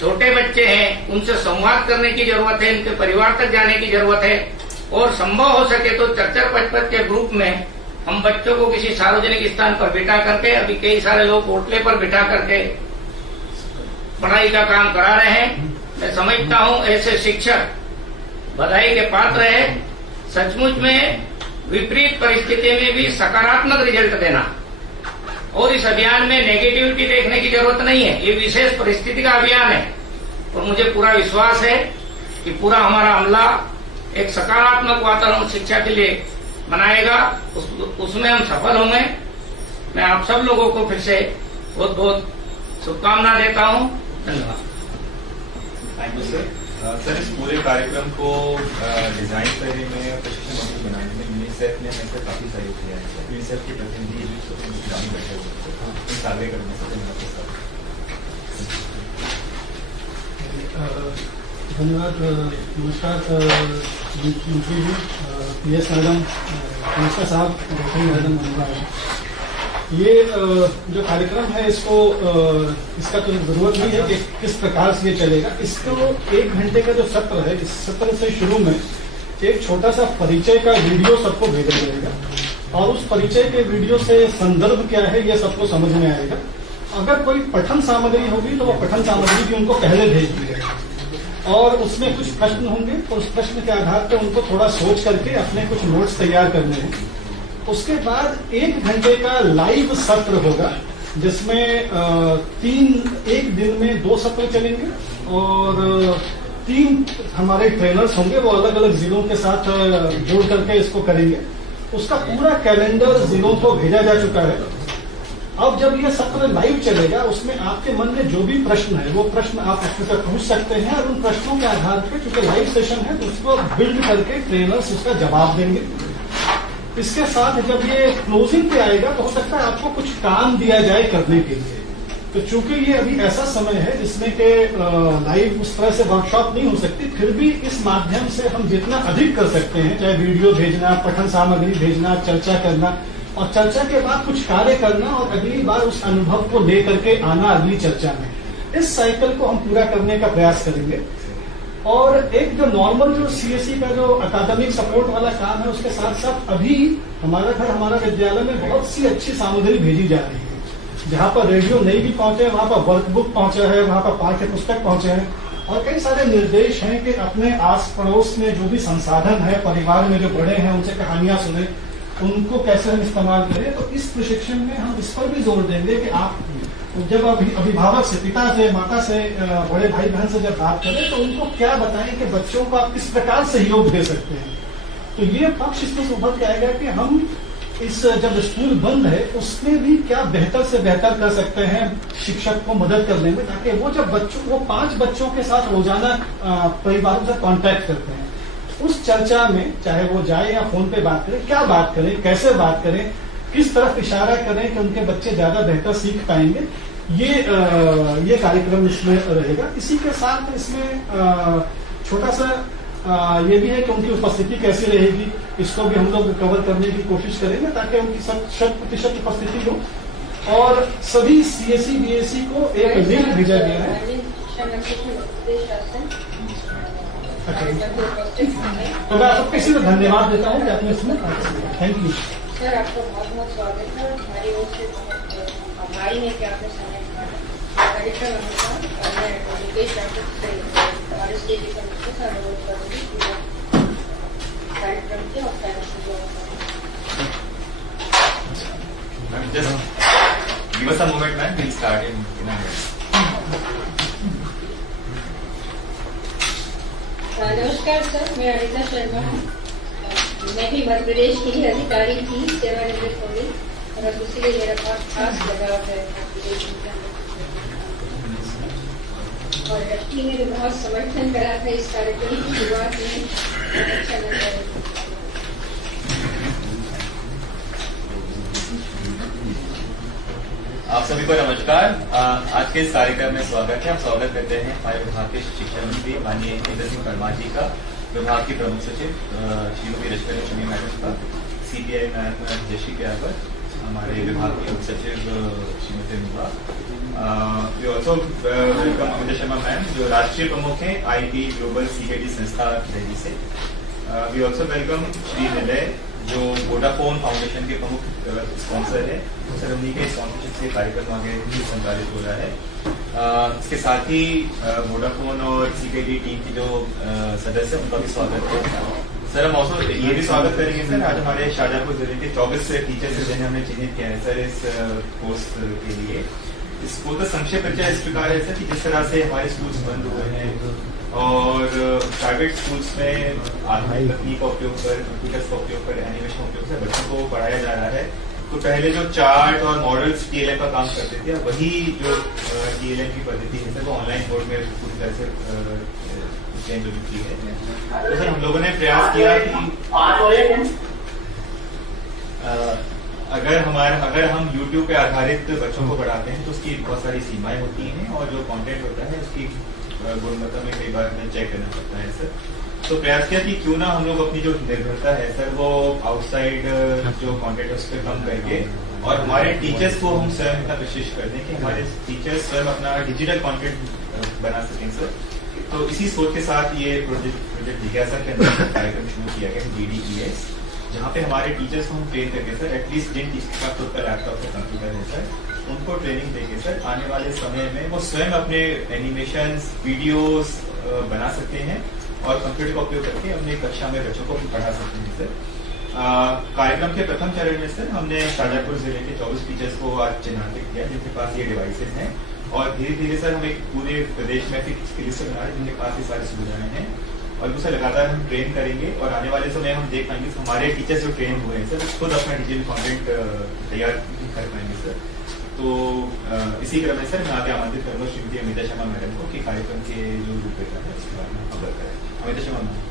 छोटे बच्चे हैं, उनसे संवाद करने की जरूरत है, उनके परिवार तक जाने की जरूरत है और संभव हो सके तो 4-4-5-5 के ग्रुप में हम बच्चों को किसी सार्वजनिक स्थान पर बिठा करके, अभी कई सारे लोग होटले पर बिठा करके पढ़ाई का काम करा रहे हैं। मैं समझता हूं ऐसे शिक्षक बधाई के पात्र है। सचमुच में विपरीत परिस्थिति में भी सकारात्मक रिजल्ट देना और इस अभियान में नेगेटिविटी देखने की जरूरत नहीं है। ये विशेष परिस्थिति का अभियान है और मुझे पूरा विश्वास है कि पूरा हमारा अमला एक सकारात्मक वातावरण शिक्षा के लिए बनाएगा, उसमें हम सफल होंगे। मैं आप सब लोगों को फिर से बहुत बहुत शुभकामना देता हूं। धन्यवाद। Thank you sir. सर, इस पूरे कार्यक्रम को डिजाइन करने में और प्रशिक्षण मॉड्यूल बनाने में यूनिसेफ ने हमसे काफी सहयोग किया है। यूनिसेफ के प्रतिनिधि बैठे हुए इस आगे करने से धन्यवाद। नमस्कार मंत्री जी, PS मैडम, नमस्कार साहब, मैडम, ये जो कार्यक्रम है इसको इसका तो जरूरत नहीं है कि किस प्रकार से ये चलेगा। इसको 1 घंटे का जो सत्र है, इस सत्र से शुरू में एक छोटा सा परिचय का वीडियो सबको भेजा जाएगा और उस परिचय के वीडियो से संदर्भ क्या है ये सबको समझ में आएगा। अगर कोई पठन सामग्री होगी तो वो पठन सामग्री भी उनको पहले भेज दी जाएगी। और उसमें कुछ प्रश्न होंगे, तो उस प्रश्न के आधार पर उनको थोड़ा सोच करके अपने कुछ नोट्स तैयार करने हैं। उसके बाद 1 घंटे का लाइव सत्र होगा, जिसमें एक दिन में 2 सत्र चलेंगे और 3 हमारे ट्रेनर्स होंगे, वो अलग अलग जिलों के साथ जोड़ करके इसको करेंगे। उसका पूरा कैलेंडर जिलों को भेजा जा चुका है। अब जब ये सत्र लाइव चलेगा, उसमें आपके मन में जो भी प्रश्न है वो प्रश्न आप उसमें से पूछ सकते हैं और उन प्रश्नों के आधार पर, क्योंकि लाइव सेशन है तो उसको बिल्ड करके ट्रेनर्स उसका जवाब देंगे। इसके साथ जब ये क्लोजिंग पे आएगा तो हो सकता है आपको कुछ काम दिया जाए करने के लिए। तो चूंकि ये अभी ऐसा समय है जिसमें कि लाइव उस तरह से वर्कशॉप नहीं हो सकती, फिर भी इस माध्यम से हम जितना अधिक कर सकते हैं, चाहे वीडियो भेजना, पठन सामग्री भेजना, चर्चा करना और चर्चा के बाद कुछ कार्य करना और अगली बार उस अनुभव को लेकर के आना अगली चर्चा में, इस साइकिल को हम पूरा करने का प्रयास करेंगे। और एक जो नॉर्मल जो सीएससी का जो अकादमिक सपोर्ट वाला काम है, उसके साथ साथ अभी हमारा घर हमारा विद्यालय में बहुत सी अच्छी सामग्री भेजी जा रही है। जहां पर रेडियो नहीं भी पहुंचे, वहां पर वर्कबुक पहुंचा है, वहां पर पाठ्य पुस्तक पहुंचे हैं और कई सारे निर्देश हैं कि अपने आस पड़ोस में जो भी संसाधन है, परिवार में जो बड़े हैं उनसे कहानियां सुने, उनको कैसे हम इस्तेमाल करें। तो इस प्रशिक्षण में हम इस पर भी जोर देंगे कि आप जब अभिभावक से, पिता से, माता से, बड़े भाई बहन से जब बात करें तो उनको क्या बताएं कि बच्चों को आप किस प्रकार सहयोग दे सकते हैं। तो ये पक्ष इसमें उभर के आएगा कि हम इस जब स्कूल बंद है उसमें भी क्या बेहतर से बेहतर कर सकते हैं शिक्षक को मदद करने में, ताकि वो जब वो 5 बच्चों के साथ रोजाना परिवारों से कांटेक्ट करते हैं, उस चर्चा में चाहे वो जाए या फोन पे बात करें, क्या बात करें, कैसे बात करें, किस तरफ इशारा करें कि उनके बच्चे ज्यादा बेहतर सीख पाएंगे, ये कार्यक्रम इसमें रहेगा। इसी के साथ इसमें छोटा सा ये भी है कि उनकी उपस्थिति कैसी रहेगी, इसको भी हम लोग कवर करने की कोशिश करेंगे ताकि उनकी 100% उपस्थिति हो। और सभी सीएससी बीएससी को एक लिंक भेजा गया है। तो मैं आपको किसी को धन्यवाद देता हूँ कि आपने इसमें थैंक यू सर। आपका बहुत बहुत स्वागत है हमारी ओर से। बहुत आभारी है कि आपने समय कार्यक्रम अनुसार और मैं योगेश डॉक्टर से हमारे स्टेट के साथ अनुरोध करूँगी कार्यक्रम के और Just give us a moment, man. We'll start in a minute. नमस्कार सर, मैं अनिता शर्मा हूँ। मैं भी मध्य प्रदेश की ही अधिकारी थी, सेवानिवृत्त हो गई और अब इसीलिए मेरा बहुत खास लगाव है और लड़की ने भी बहुत समर्थन करा था इस कार्यक्रम की शुरुआत में। बहुत अच्छा लग रहा है। आप सभी को नमस्कार। आज के इस कार्यक्रम में स्वागत है। हम स्वागत करते हैं हमारे विभाग के शिक्षा मंत्री माननीय इंद्र सिंह परमार जी का, विभाग की प्रमुख सचिव श्रीमती रश्मि लक्ष्मी मैडम का, सीपीआई मैम जयश्री क्यावर, हमारे विभाग के उप सचिव Shrimati Nuba, we also welcome Amita Sharma ma'am जो राष्ट्रीय प्रमुख है आईटी ग्लोबल सीकेटी संस्था दिल्ली से। वी ऑल्सो वेलकम श्री निलय जो वोडाफोन फाउंडेशन के प्रमुख स्पॉन्सर है। सर उन्हीं के स्पॉन्सरशिप से कार्यक्रम आगे संचालित हो रहा है। इसके साथ ही वोडाफोन और सीकेडी टीम की जो सदस्य उनका भी स्वागत है। सर हम ऑल्सो ये भी स्वागत करेंगे सर, आज हमारे शाहजहांपुर जिले के 24 टीचर्स जिन्हें हमने चिन्हित किया है सर इस कोर्स के लिए। इसको तो संक्षेप परिचय इस प्रकार है सर कि जिस तरह से हमारे स्कूल्स बंद हुए हैं और प्राइवेट स्कूल्स में आधुनिक तकनीक का उपयोग कर, कंप्यूटर्स का उपयोग कर, एनिमेशन का उपयोग कर बच्चों को पढ़ाया जा रहा है। तो पहले जो चार्ट और मॉडल्स टीएलएम का काम करते थे, वही जो टीएलएम की पद्धति है सर वो ऑनलाइन बोर्ड में पूरी तरह से चेंज हो चुकी है। तो सर हम लोगों ने प्रयास किया कि अगर हम YouTube पे आधारित बच्चों को पढ़ाते हैं तो उसकी बहुत सारी सीमाएं होती हैं और जो कंटेंट होता है उसकी गुणवत्ता में कई बार हमें चेक करना पड़ता है सर। तो प्रयास किया कि क्यों ना हम लोग अपनी जो निर्भरता है सर वो आउटसाइड जो कंटेंट है उस पर कम करके और हमारे टीचर्स को हम स्वयं इतना कोशिश कर दें कि हमारे टीचर्स स्वयं अपना डिजिटल कंटेंट बना सकें सर। तो इसी सोच के साथ ये प्रोजेक्ट जिज्ञासा के अंदर कार्यक्रम शुरू किया गया DDES, जहाँ पे हमारे टीचर्स को हम ट्रेन करके सर एटलीस्ट जिन टीचर का खुद का लैपटॉप या कंप्यूटर है सर उनको ट्रेनिंग देके सर आने वाले समय में वो स्वयं अपने एनिमेशंस, वीडियोस बना सकते हैं और कंप्यूटर का उपयोग करके अपनी कक्षा में बच्चों को पढ़ा सकते हैं सर। कार्यक्रम के प्रथम चरण में सर हमने शाजापुर जिले के 24 टीचर्स को आज चिन्हांकित किया जिनके पास ये डिवाइसेज हैं और धीरे धीरे सर हम एक पूरे प्रदेश में एक लिस्ट बना रहे हैं जिनके पास ये सारी सुविधाएं हैं और दूसरा लगातार हम ट्रेन करेंगे और आने वाले समय हम देख पाएंगे हमारे टीचर्स जो ट्रेन हुए हैं सर खुद अपना डिजिटल कॉन्टेंट तैयार कर पाएंगे सर। तो इसी क्रम में सर मैं आगे आमंत्रित करूंगा श्रीमती अमिता शर्मा मैडम को कि कार्यक्रम के जो रूपरेखा है उसके बारे में अवगत करें। अमिता शर्मा मैडम।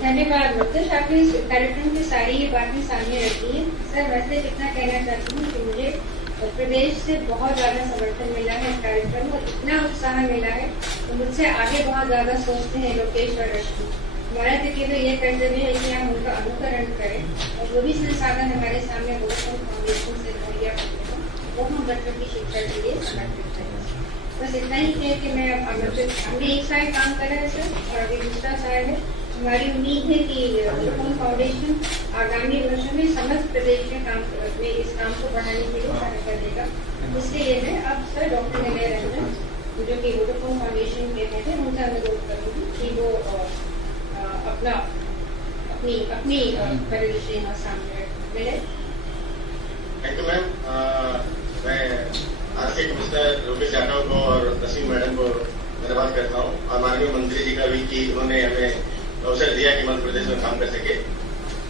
धन्यवाद मुकेश, आपने इस कार्यक्रम की सारी ये बातें सामने रखी है। सर वैसे इतना कहना चाहती हूँ कि मुझे प्रदेश से बहुत ज्यादा समर्थन मिला है इस कार्यक्रम और इतना उत्साह मिला है तो मुझसे आगे बहुत ज्यादा सोचते हैं लोकेश और रश्मि। हमारा तो केवल ये कर्तव्य है कि हम उनका अनुकरण करें और जो भी संसाधन हमारे सामने वोडाफोन फाउंडेशन से मुहैया करते हैं वो हम बच्चों की शिक्षा के लिए समर्पित करें। बस इतना ही है कि मैं आमंत्रित हमने एक साइड काम करा है सर और अभी दूसरा साइड है। हमारी उम्मीद है कि वोडाफोन फाउंडेशन आगामी वर्षों में समस्त प्रदेश में इस काम को बढ़ाने के लिए सहायता देगा। इसके लिए मैं अब सर डॉक्टर निलय रंजन जो कि वोडाफोन फाउंडेशन के हेड है उनसे अनुरोध करूँगी कि वो अपनी परिदृश्य यहाँ सामने मिले। Thank you ma'am. मैं आज के कमिश्नर लोकेश यादव को और रश्मि मैडम को धन्यवाद करता हूँ और माननीय मंत्री जी का भी कि उन्होंने हमें अवसर दिया कि मध्य प्रदेश में काम कर सके।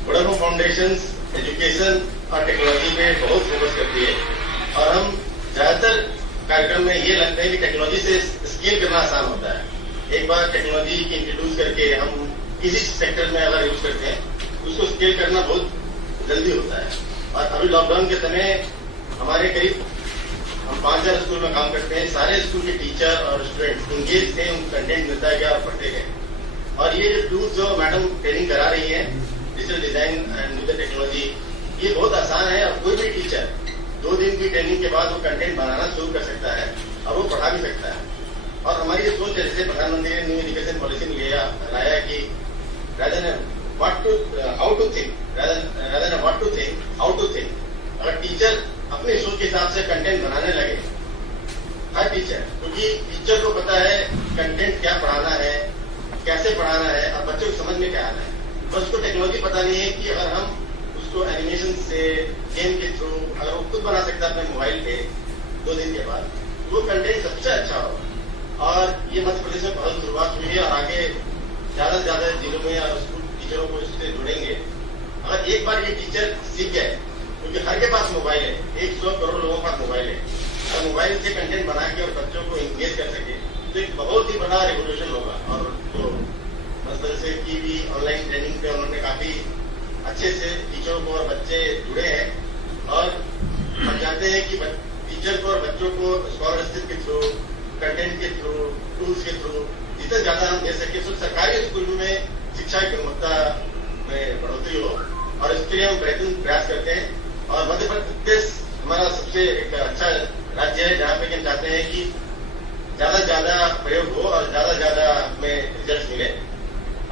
वोडाफोन फाउंडेशन एजुकेशन और टेक्नोलॉजी पे बहुत फोकस करती है और हम ज्यादातर कार्यक्रम में ये लगता है कि टेक्नोलॉजी से स्केल करना आसान होता है। एक बार टेक्नोलॉजी इंट्रोड्यूस करके हम किसी सेक्टर में अगर यूज करते हैं उसको स्केल करना बहुत जल्दी होता है। और अभी लॉकडाउन के समय हमारे करीब हम 5000 स्कूल में काम करते हैं। सारे स्कूल के टीचर और स्टूडेंट्स इंगेज थे, उनको कंटेंट मिलता है और पढ़ते गए। और ये जो टूल्स जो मैडम ट्रेनिंग करा रही है digital design and new technology ये बहुत आसान है और कोई भी टीचर 2 दिन की ट्रेनिंग के बाद वो कंटेंट बनाना शुरू कर सकता है और वो पढ़ा भी सकता है। और हमारी ये सोच है जैसे प्रधानमंत्री ने न्यू एजुकेशन पॉलिसी में लाया कि rather than how to think rather than what to think how to think। अगर टीचर अपने सोच के हिसाब से कंटेंट बनाने लगे हर टीचर, क्योंकि टीचर को पता है कंटेंट क्या पढ़ाना है कैसे पढ़ाना है और बच्चों को समझ में क्या आना है। बस उसको टेक्नोलॉजी पता नहीं है कि अगर हम उसको एनिमेशन से गेम के थ्रू अगर वो खुद बना सकता है अपने मोबाइल पे 2 दिन के बाद तो वो कंटेंट सबसे अच्छा होगा। और ये मध्य प्रदेश में बहुत शुरुआत हुई है और आगे ज्यादा से ज्यादा जिलों में और स्कूल टीचरों को इससे जुड़ेंगे। अगर एक बार ये टीचर सीख गए क्योंकि हर के पास मोबाइल है, 100 करोड़ लोगों के पास मोबाइल है, और मोबाइल से कंटेंट बना के और बच्चों को इंगेज कर सके तो एक बहुत ही बड़ा रेवोल्यूशन होगा। और तो मध्य से की भी ऑनलाइन ट्रेनिंग पे उन्होंने काफी अच्छे से टीचरों को और बच्चे जुड़े हैं और हम चाहते हैं कि टीचर को और बच्चों को स्कॉलरशिप के थ्रू कंटेंट के थ्रू टूल्स के थ्रू जितना ज्यादा हम दे सके तो सरकारी स्कूल में शिक्षा की गुणवत्ता में बढ़ोतरी हो और इसके लिए हम प्रयास करते हैं। और मध्य प्रदेश हमारा सबसे एक अच्छा राज्य है जहाँ पे हम चाहते हैं कि ज्यादा से ज्यादा प्रयोग हो और ज्यादा से ज्यादा हमें रिजल्ट मिले।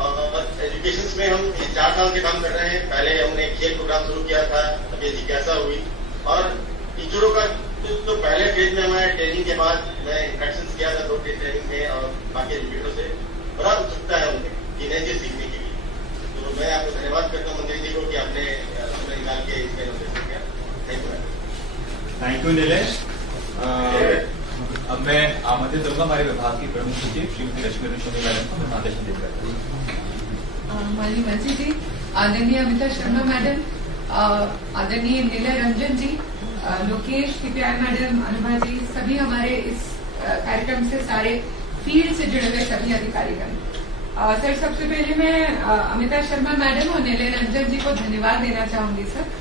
और एजुकेशन में हम 4 साल से काम कर रहे हैं। पहले हमने खेल प्रोग्राम शुरू किया था, अभी जिज्ञासा हुई और टीचरों का तो पहले फेज में हमारे ट्रेनिंग के बाद मैं इंट्रैक्शन किया था 2 ट्रेनिंग में और बाकी एजुकेटरों से बड़ा उत्सुकता है उनमें कि नई चीज सीखने के लिए। तो मैं आपको धन्यवाद करता हूँ मंत्री जी को कि आपने समय निकाल के इसमें इनोवेशन किया। Thank you Nilesh. अब मैं आमंत्रित करूंगा हमारे विभाग की प्रमुख सचिव श्रीमती रश्मि मैडम को मार्गदर्शन देकर। माननीय मंत्री जी, आदरणीय अमिता शर्मा मैडम, आदरणीय नीलय रंजन जी, लोकेश सीपीआर मैडम, अनुभा जी, सभी हमारे इस कार्यक्रम से सारे फील्ड से जुड़े हुए सभी अधिकारीगण। सर सबसे पहले मैं अमिता शर्मा मैडम और नीलय रंजन जी को धन्यवाद देना चाहूंगी। Sir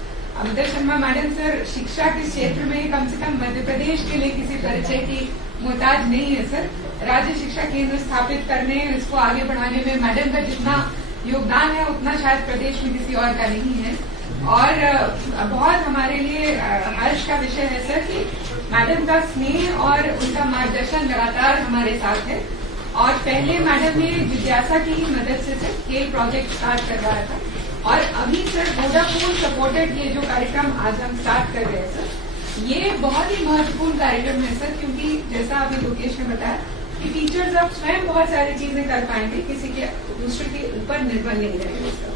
Amita Sharma madam sir शिक्षा के क्षेत्र में कम से कम मध्य प्रदेश के लिए किसी परिचय की मोहताज नहीं है। सर राज्य शिक्षा केंद्र स्थापित करने इसको आगे बढ़ाने में मैडम का जितना योगदान है उतना शायद प्रदेश में किसी और का नहीं है। और बहुत हमारे लिए हर्ष का विषय है सर कि मैडम का स्नेह और उनका मार्गदर्शन लगातार हमारे साथ है। और पहले मैडम ने जिज्ञासा की मदद से सर खेल प्रोजेक्ट स्टार्ट करवाया था और अभी सर वोडाफोन सपोर्टेड ये जो कार्यक्रम आज हम स्टार्ट कर रहे हैं सर, ये बहुत ही महत्वपूर्ण कार्यक्रम है सर, क्योंकि जैसा अभी लोकेश ने बताया कि टीचर्स अब स्वयं बहुत सारी चीजें कर पाएंगे, किसी के दूसरे के ऊपर निर्भर नहीं रहेंगे सर।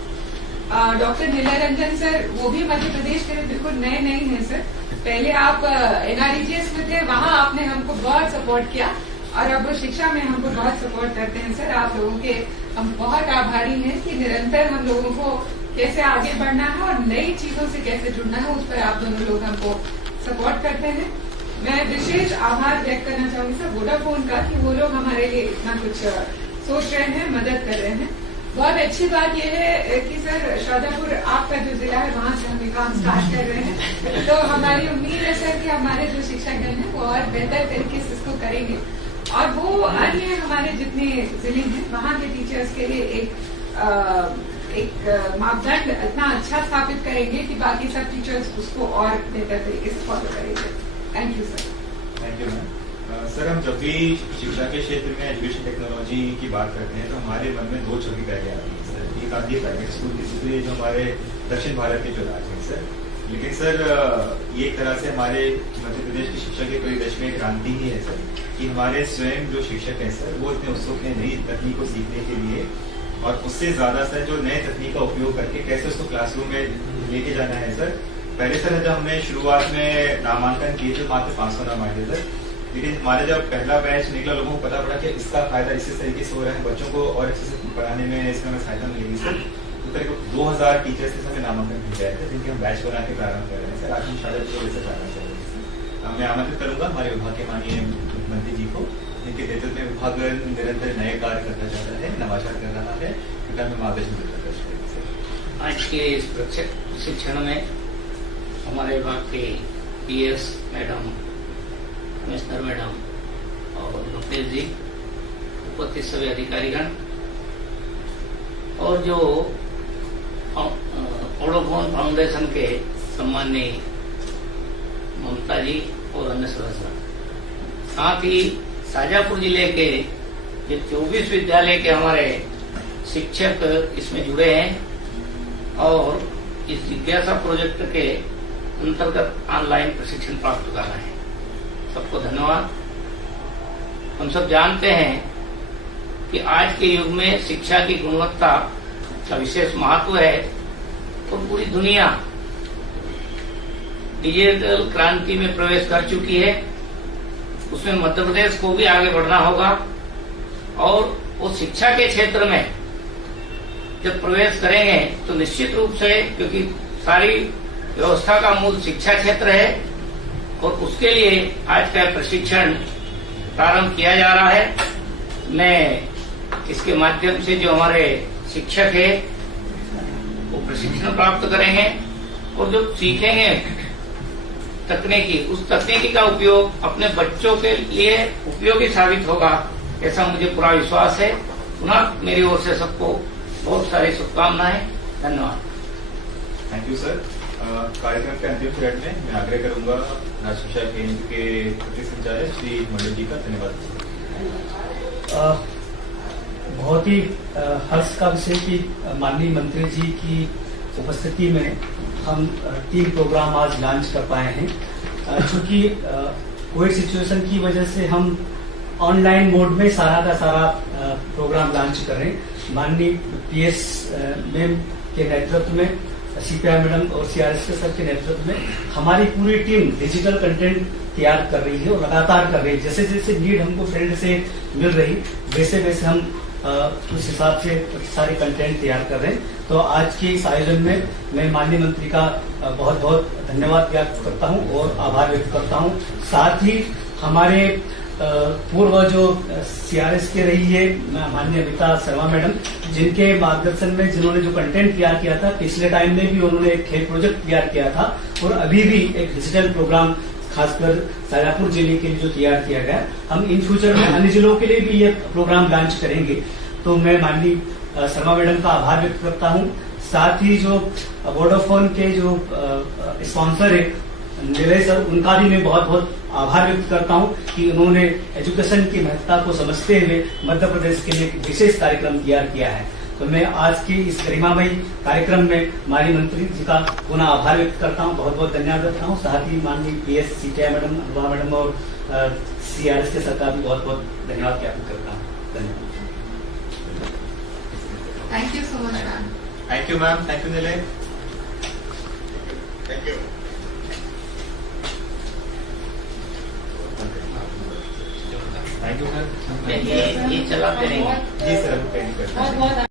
डॉक्टर नीलारंजन सर वो भी मध्य प्रदेश के लिए बिल्कुल नए नहीं है सर। पहले आप NREGS में थे, वहां आपने हमको बहुत सपोर्ट किया और अब शिक्षा में हमको बहुत सपोर्ट करते हैं सर। आप लोगों के हम बहुत आभारी हैं कि निरंतर हम लोगों को कैसे आगे बढ़ना है और नई चीजों से कैसे जुड़ना है, उस पर आप दोनों लोग हमको सपोर्ट करते हैं। मैं विशेष आभार व्यक्त करना चाहूंगी सर वोडाफोन का, कि वो लोग हमारे लिए इतना कुछ सोच रहे हैं, मदद कर रहे हैं। बहुत अच्छी बात यह है कि सर शाजापुर आपका जो जिला है वहां से हम ये काम स्टार्ट कर रहे हैं, तो हमारी उम्मीद है सर कि हमारे जो शिक्षकगण हैं वो और बेहतर तरीके से इसको करेंगे और वो अन्य हमारे जितने जिले हैं वहां के टीचर्स के लिए एक मापदंड इतना अच्छा स्थापित करेंगे कि बाकी सब टीचर्स उसको और बेहतर तरीके से फॉलो करेंगे। Thank you sir. Thank you ma'am. Sir हम जब भी शिक्षा के क्षेत्र में एजुकेशन टेक्नोलॉजी की बात करते हैं तो हमारे मन में दो छवि पहले आती है सर। एक आती है प्राइवेट स्कूल की, दूसरी जो हमारे दक्षिण भारत के जो राज्य हैं सर। लेकिन सर ये एक तरह से हमारे मध्य प्रदेश की शिक्षा के परिदृश्य में क्रांति ही है सर, कि हमारे स्वयं जो शिक्षक हैं सर वो इतने उत्सुक हैं नई तकनीक को सीखने के लिए, और उससे ज्यादा सर जो नए तकनीक का उपयोग करके कैसे उसको क्लासरूम में लेके जाना है सर। पहले सर जब हमने शुरुआत में नामांकन किए थे मात्र 500 नाम आए थे सर, लेकिन हमारे जब पहला बैच निकला लोगों को पता पड़ा कि इसका फायदा इसी तरीके से हो रहा है, बच्चों को और अच्छे से पढ़ाने में इसमें हमें सहायता मिलेगी सर। तो करीब 2000 टीचर्स से हमें नामांकन मिल गए थे, जिनके हम बैच बना के प्रारंभ कर रहे हैं सर। आज हम शाजापुर से जाना चाहेंगे सर। मैं आमंत्रित करूंगा हमारे विभाग के माननीय मुख्यमंत्री जी को, जिनके नेतृत्व में विभाग निरंतर नए कार्य करना चाहता है, नवाचार कर रहा है, में मार्गदर्शन मिलता है। आज के इस प्रशिक्षण में हमारे विभाग के PS मैडम, कमिश्नर मैडम और लोकेश जी, उपस्थित सभी अधिकारीगण और जो वोडाफोन फाउंडेशन के सम्माननीय ममता जी और अन्य सदस्य, साथ ही शाजापुर जिले के जो 24 विद्यालय के हमारे शिक्षक इसमें जुड़े हैं और इस जिज्ञासा प्रोजेक्ट के अंतर्गत ऑनलाइन प्रशिक्षण प्राप्त कर रहे हैं। सबको धन्यवाद। हम सब जानते हैं कि आज के युग में शिक्षा की गुणवत्ता का विशेष महत्व है और पूरी दुनिया डिजिटल क्रांति में प्रवेश कर चुकी है। उसमें मध्य प्रदेश को भी आगे बढ़ना होगा और वो शिक्षा के क्षेत्र में जब प्रवेश करेंगे तो निश्चित रूप से, क्योंकि सारी व्यवस्था का मूल शिक्षा क्षेत्र है और उसके लिए आज का प्रशिक्षण प्रारंभ किया जा रहा है। मैं इसके माध्यम से जो हमारे शिक्षक है वो प्रशिक्षण प्राप्त करेंगे और जो सीखेंगे तकनीकी, उस तकनीकी का उपयोग अपने बच्चों के लिए उपयोगी साबित होगा, ऐसा मुझे पूरा विश्वास है। पुनः मेरी ओर से सबको बहुत सारी शुभकामनाएं। धन्यवाद। Thank you sir. कार्यक्रम के अंतिम चरण में मैं आग्रह करूंगा राज्य शिक्षा केंद्र के प्रति संचालक श्री मंडल जी का। धन्यवाद। बहुत ही हर्ष का विषय कि माननीय मंत्री जी की उपस्थिति में हम 3 प्रोग्राम आज लॉन्च कर पाए हैं। चूंकि कोविड सिचुएशन की वजह से हम ऑनलाइन मोड में सारा का सारा प्रोग्राम लॉन्च कर रहे हैं। माननीय PS मैम के नेतृत्व में, CPI मैडम और CRS सर के नेतृत्व में हमारी पूरी टीम डिजिटल कंटेंट तैयार कर रही है और लगातार कर रही है। जैसे जैसे नीड हमको फील्ड से मिल रही वैसे वैसे हम उस हिसाब से सारे कंटेंट तैयार कर रहे हैं। तो आज के इस आयोजन में मैं माननीय मंत्री का बहुत बहुत धन्यवाद व्यक्त करता हूं और आभार व्यक्त करता हूं। साथ ही हमारे पूर्व जो CRS के रही है माननीय अमिता शर्मा मैडम, जिनके मार्गदर्शन में जिन्होंने जो कंटेंट तैयार किया था, पिछले टाइम में भी उन्होंने एक खेल प्रोजेक्ट तैयार किया था और अभी भी एक डिजिटल प्रोग्राम खासकर शाजापुर जिले के लिए जो तैयार किया गया, हम इन फ्यूचर में अन्य जिलों के लिए भी ये प्रोग्राम लॉन्च करेंगे। तो मैं माननीय शर्मा मैडम का आभार व्यक्त करता हूं। साथ ही जो वोडाफोन के जो स्पॉन्सर है निलय सर, उनका भी मैं बहुत बहुत आभार व्यक्त करता हूं कि उन्होंने एजुकेशन की महत्ता को समझते हुए मध्य प्रदेश के लिए एक विशेष कार्यक्रम तैयार किया है। तो मैं आज की इस गरिमामयी कार्यक्रम में माननीय मंत्री जी का पुनः आभार व्यक्त करता हूं, बहुत बहुत धन्यवाद करता हूं। साथ ही माननीय PS CPI madam, Anubha madam और CRS के सरकार भी बहुत बहुत धन्यवाद ज्ञापन करता हूँ। धन्यवाद। Thank you so much ma'am. Thank you ma'am, thank you Nilay. Thank you. Thank you sir. ये चलाते रहेंगे। जी सर, बहुत बहुत